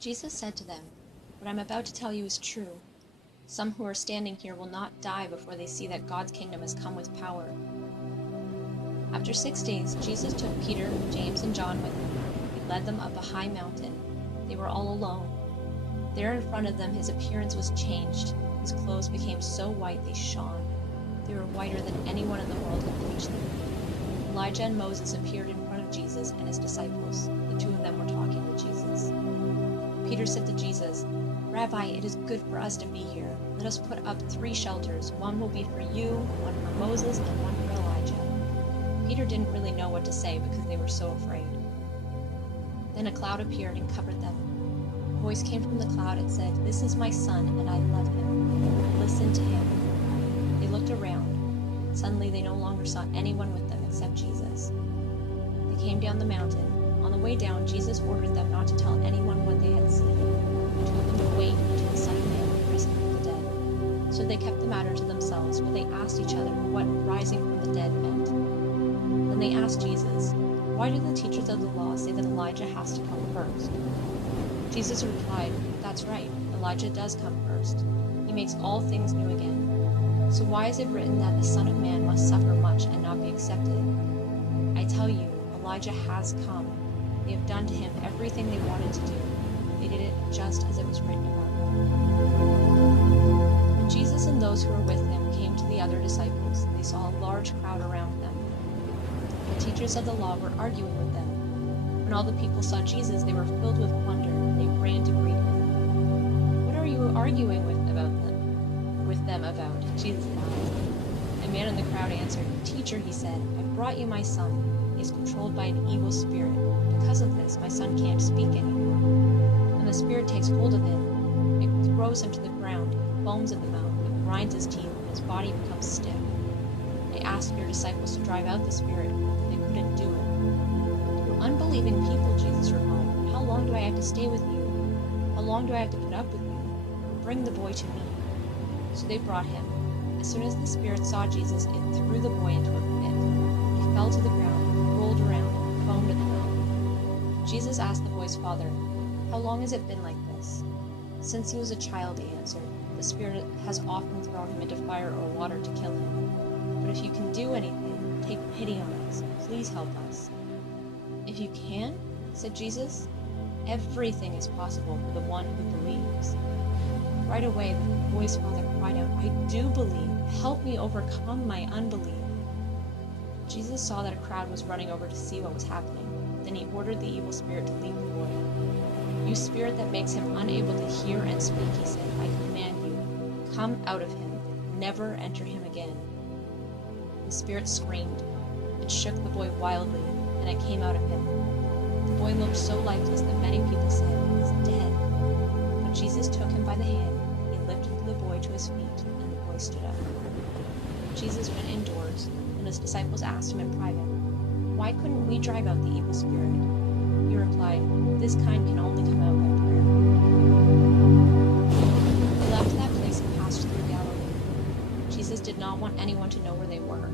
Jesus said to them, "What I'm about to tell you is true. Some who are standing here will not die before they see that God's kingdom has come with power." After 6 days, Jesus took Peter, James, and John with him. He led them up a high mountain. They were all alone. There in front of them, his appearance was changed. His clothes became so white they shone. They were whiter than anyone in the world had bleached them. Elijah and Moses appeared in front of Jesus and his disciples. The two of them were talking with Jesus. Peter said to Jesus, "Rabbi, it is good for us to be here. Let us put up 3 shelters. One will be for you, one for Moses, and one for Elijah." Peter didn't really know what to say because they were so afraid. Then a cloud appeared and covered them. A voice came from the cloud and said, "This is my son, and I love him. Listen to him." They looked around. Suddenly they no longer saw anyone with them except Jesus. They came down the mountain. On the way down, Jesus ordered them not to tell anyone what they had seen. He told them to wait until the Son of Man had risen from the dead. So they kept the matter to themselves, but they asked each other what rising from the dead meant. Then they asked Jesus, "Why do the teachers of the law say that Elijah has to come first?" Jesus replied, "That's right, Elijah does come first. He makes all things new again. So why is it written that the Son of Man must suffer much and not be accepted? I tell you, Elijah has come. They have done to him everything they wanted to do. They did it just as it was written about him." When Jesus and those who were with him came to the other disciples, they saw a large crowd around them. The teachers of the law were arguing with them. When all the people saw Jesus, they were filled with wonder. They ran to greet him. "What are you arguing with them about?" Jesus asked. A man in the crowd answered, "Teacher," he said, "I brought you my son. He is controlled by an evil spirit. Because of this, my son can't speak anymore. When the spirit takes hold of him, it throws him to the ground, foams in the mouth, it grinds his teeth, and his body becomes stiff. They asked your disciples to drive out the spirit, but they couldn't do it." "You unbelieving people," Jesus replied, "how long do I have to stay with you? How long do I have to put up with you? Bring the boy to me." So they brought him. As soon as the spirit saw Jesus, it threw the boy into a fit. He fell to the ground, rolled around, and foamed at the mouth. Jesus asked the boy's father, "How long has it been like this?" "Since he was a child," he answered. "The spirit has often thrown him into fire or water to kill him. But if you can do anything, take pity on us. Please help us." "If you can," said Jesus, "everything is possible for the one who believes." Right away, the boy's father cried out, "I do believe. Help me overcome my unbelief." Jesus saw that a crowd was running over to see what was happening. Then he ordered the evil spirit to leave the boy. "You spirit that makes him unable to hear and speak," he said, "I command you, come out of him. Never enter him again." The spirit screamed. It shook the boy wildly, and it came out of him. The boy looked so lifeless that many people said, "He's dead." But Jesus took him by the hand. He lifted the boy to his feet, and the boy stood up. Jesus went indoors, and his disciples asked him in private, "Why couldn't we drive out the evil spirit?" He replied, "This kind can only come out by prayer." They left that place and passed through Galilee. Jesus did not want anyone to know where they were.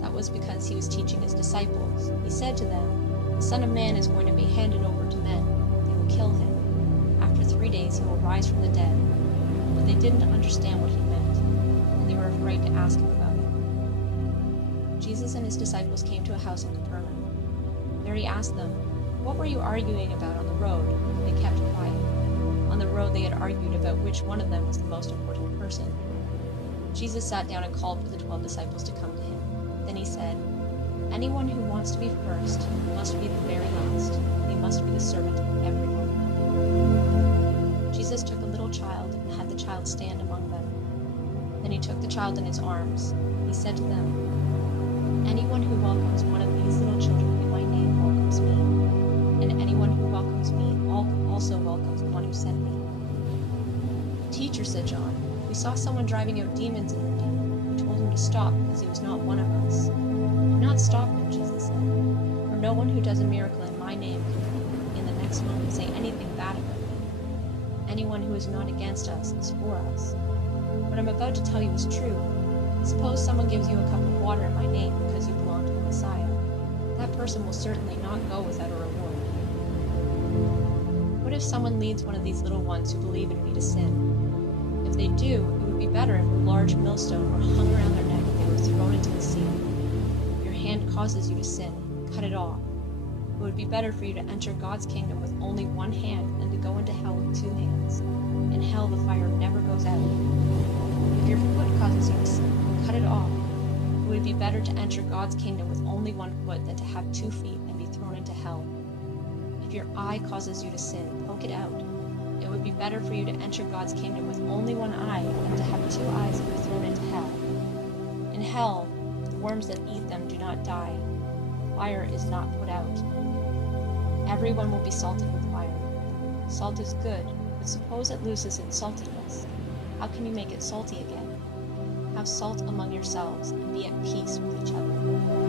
That was because he was teaching his disciples. He said to them, "The Son of Man is going to be handed over to men. They will kill him. After 3 days he will rise from the dead." But they didn't understand what he meant, and they were afraid to ask him about it. Jesus and his disciples came to a house in Capernaum. There he asked them, "What were you arguing about on the road?" They kept quiet. On the road they had argued about which one of them was the most important person. Jesus sat down and called for the 12 disciples to come to him. Then he said, "Anyone who wants to be first must be the very last. He must be the servant of everyone." Jesus took a little child and had the child stand among them. Then he took the child in his arms. He said to them, "Anyone who welcomes one of these little children in my name welcomes me, and anyone who welcomes me also welcomes the one who sent me." "Teacher," said John, "we saw someone driving out demons in your name. We told him to stop because he was not one of us." "Do not stop him," Jesus said, "for no one who does a miracle in my name can in the next moment say anything bad about me. Anyone who is not against us is for us. What I'm about to tell you is true. Suppose someone gives you a cup of water in my name because you belong to the Messiah. That person will certainly not go without a reward. What if someone leads one of these little ones who believe in me to sin? If they do, it would be better if a large millstone were hung around their neck and they were thrown into the sea. If your hand causes you to sin, cut it off. It would be better for you to enter God's kingdom with only one hand than to go into hell with two hands. In hell, the fire never goes out. If your foot causes you to sin, cut it off. It would be better to enter God's kingdom with only one foot than to have 2 feet and be thrown into hell. If your eye causes you to sin, poke it out. It would be better for you to enter God's kingdom with only one eye than to have 2 eyes and be thrown into hell. In hell, the worms that eat them do not die. Fire is not put out. Everyone will be salted with fire. Salt is good, but suppose it loses its saltiness. How can you make it salty again? Have salt among yourselves and be at peace with each other.